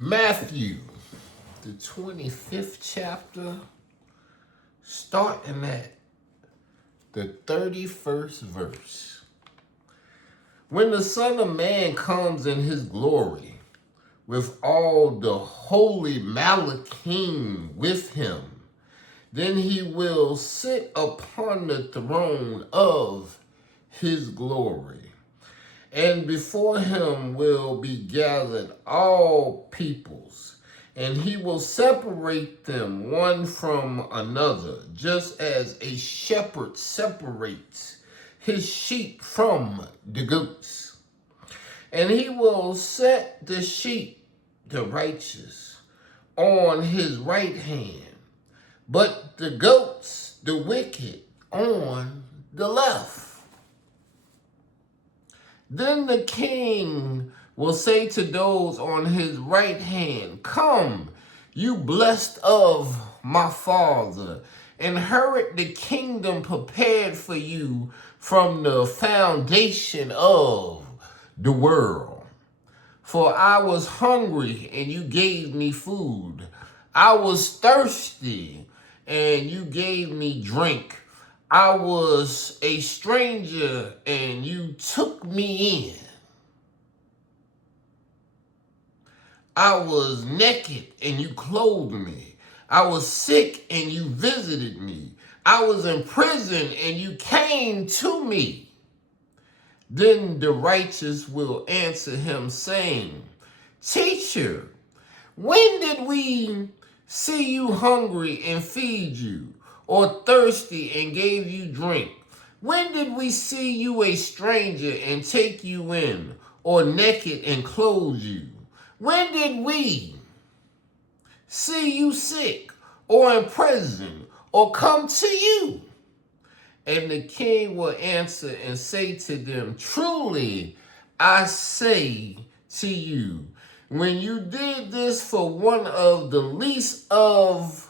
Matthew, the 25th chapter, starting at the 31st verse. When the Son of Man comes in his glory, with all the holy Malachim with him, then he will sit upon the throne of his glory. And before him will be gathered all peoples, and he will separate them one from another, just as a shepherd separates his sheep from the goats. And he will set the sheep, the righteous, on his right hand, but the goats, the wicked, on the left. Then the king will say to those on his right hand, "Come, you blessed of my Father, inherit the kingdom prepared for you from the foundation of the world. For I was hungry, and you gave me food. I was thirsty, and you gave me drink. I was a stranger, and you took me in. I was naked, and you clothed me. I was sick, and you visited me. I was in prison, and you came to me." Then the righteous will answer him, saying, "Teacher, when did we see you hungry and feed you, or thirsty and gave you drink? When did we see you a stranger and take you in, or naked and clothe you? When did we see you sick, or in prison, or come to you?" And the king will answer and say to them, "Truly, I say to you, when you did this for one of the least of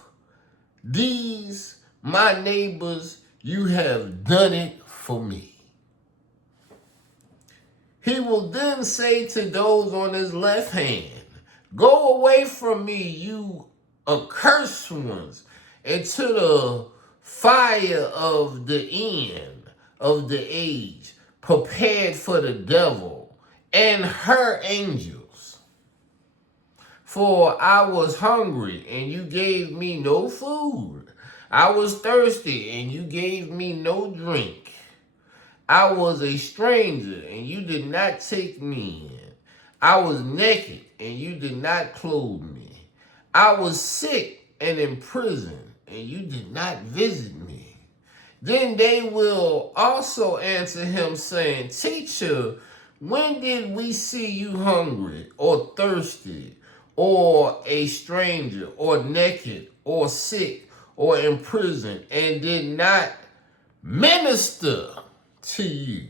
these, my neighbors, you have done it for me." He will then say to those on his left hand, "Go away from me, you accursed ones, into the fire of the end of the age, prepared for the devil and her angels. For I was hungry, and you gave me no food. I was thirsty, and you gave me no drink. I was a stranger, and you did not take me in. I was naked, and you did not clothe me. I was sick and in prison, and you did not visit me." Then they will also answer him, saying, "Teacher, when did we see you hungry, or thirsty, or a stranger, or naked, or sick, or in prison, and did not minister to you?"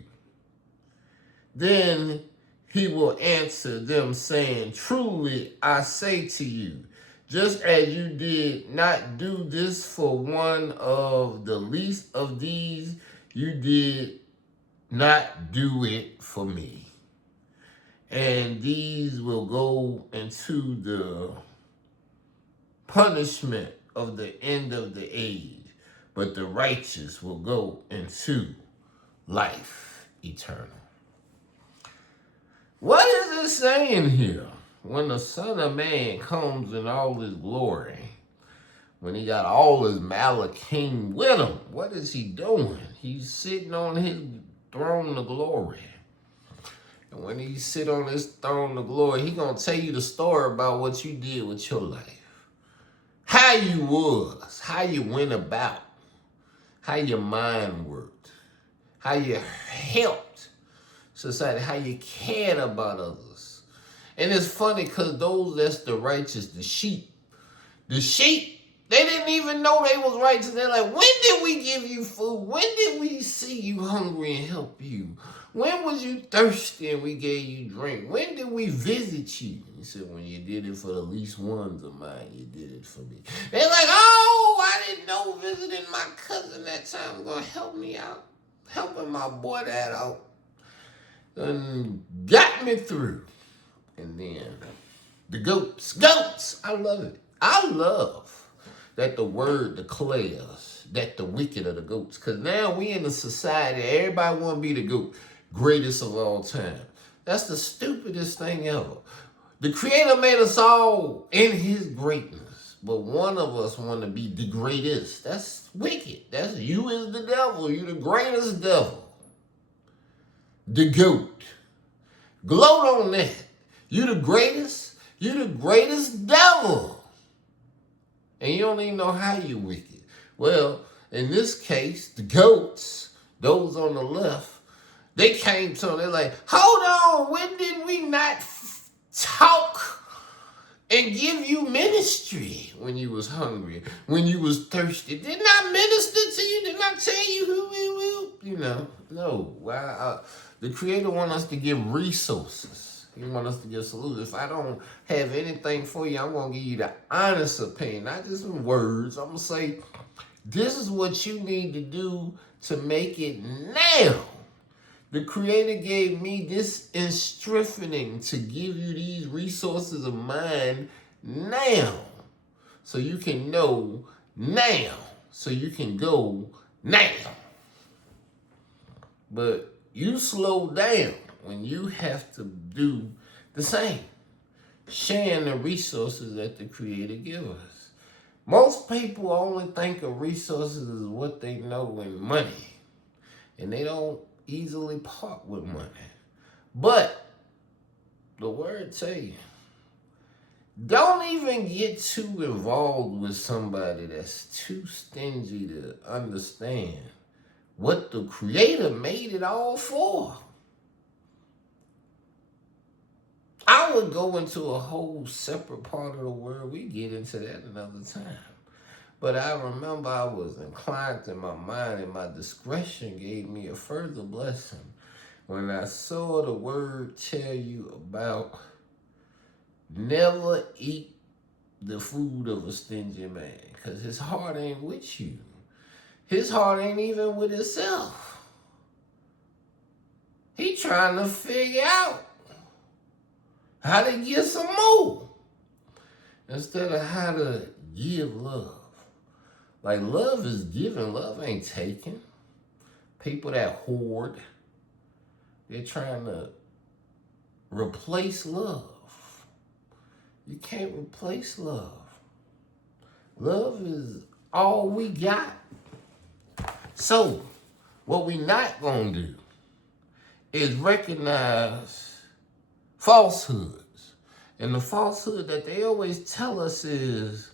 Then he will answer them, saying, "Truly I say to you, just as you did not do this for one of the least of these, you did not do it for me." And these will go into the punishment of the end of the age, but the righteous will go into life eternal. What is it saying here? When the Son of Man comes in all his glory, when he got all his Malachim with him, what is he doing? He's sitting on his throne of glory. And when he sit on his throne of glory, he gonna tell you the story about what you did with your life. How you was, how you went about, how your mind worked, how you helped society, how you cared about others. And it's funny because those that's the righteous, the sheep, they didn't even know they was righteous. They're like, "When did we give you food? When did we see you hungry and help you? When was you thirsty and we gave you drink? When did we visit you?" He said, "When you did it for the least ones of mine, you did it for me." They're like, "Oh, I didn't know visiting my cousin that time was going to help me out. Helping my boy that out. And got me through." And then The goats. Goats! I love it. I love that the word declares that the wicked are the goats. Because now we in a society, everybody want to be the goat. Greatest of all time. That's the stupidest thing ever. The Creator made us all in His greatness. But one of us want to be the greatest. That's wicked. That's you is the devil. You the greatest devil. The goat. Gloat on that. You the greatest. You the greatest devil. And you don't even know how you wicked. Well, in this case, the goats, those on the left, they came to him. They're like, hold on, when did we not talk and give you ministry when you was hungry, when you was thirsty? Didn't I minister to you? Didn't I tell you who? You know, no. The Creator wants us to give resources. He wants us to give solutions. If I don't have anything for you, I'm going to give you the honest opinion, not just some words. I'm going to say, this is what you need to do to make it now. The Creator gave me this strengthening to give you these resources of mine now. So you can know now. So you can go now. But you slow down when you have to do the same. Sharing the resources that the Creator gives us. Most people only think of resources as what they know in money. And they don't easily part with money. But the word tell you, don't even get too involved with somebody that's too stingy to understand what the Creator made it all for. I would go into a whole separate part of the world. We get into that another time. But I remember I was inclined in my mind, and my discretion gave me a further blessing when I saw the word tell you about never eat the food of a stingy man, because his heart ain't with you. His heart ain't even with himself. He trying to figure out how to get some more instead of how to give love. Like, love is giving, love ain't taking. People that hoard, they're trying to replace love. You can't replace love. Love is all we got. So, what we not gonna do is recognize falsehoods. And the falsehood that they always tell us is,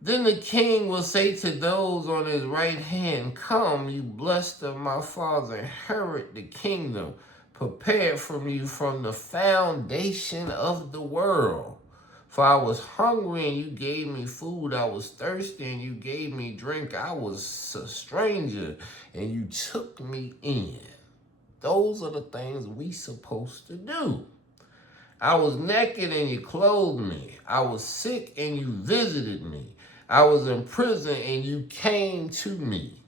then the king will say to those on his right hand, come, you blessed of my Father, inherit the kingdom prepared from you from the foundation of the world. For I was hungry and you gave me food. I was thirsty and you gave me drink. I was a stranger and you took me in. Those are the things we supposed to do. I was naked and you clothed me. I was sick and you visited me. I was in prison and you came to me.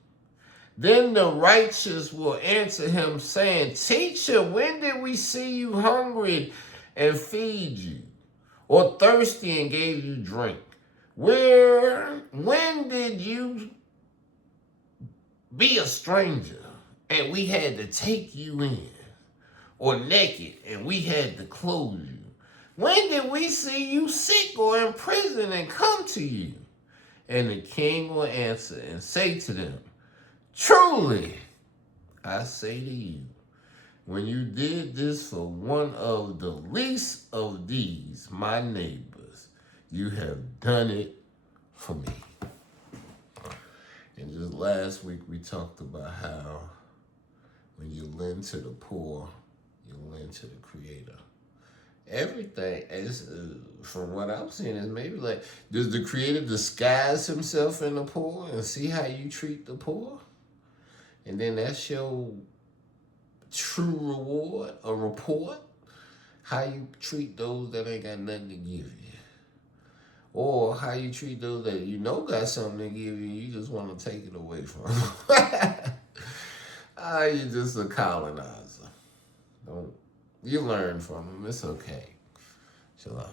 Then the righteous will answer him saying, Teacher, when did we see you hungry and feed you, or thirsty and gave you drink? When did you be a stranger and we had to take you in, or naked and we had to clothe you? When did we see you sick or in prison and come to you? And the king will answer and say to them, truly, I say to you, when you did this for one of the least of these, my neighbors, you have done it for me. And just last week, we talked about how when you lend to the poor, you lend to the Creator. Everything is, from what I'm seeing, is maybe like, does the Creator disguise himself in the poor and see how you treat the poor? And then that's your true reward, a report, how you treat those that ain't got nothing to give you. Or how you treat those that you know got something to give you, you just want to take it away from them. You're just a colonizer. You learn from them. It's okay. Shalom.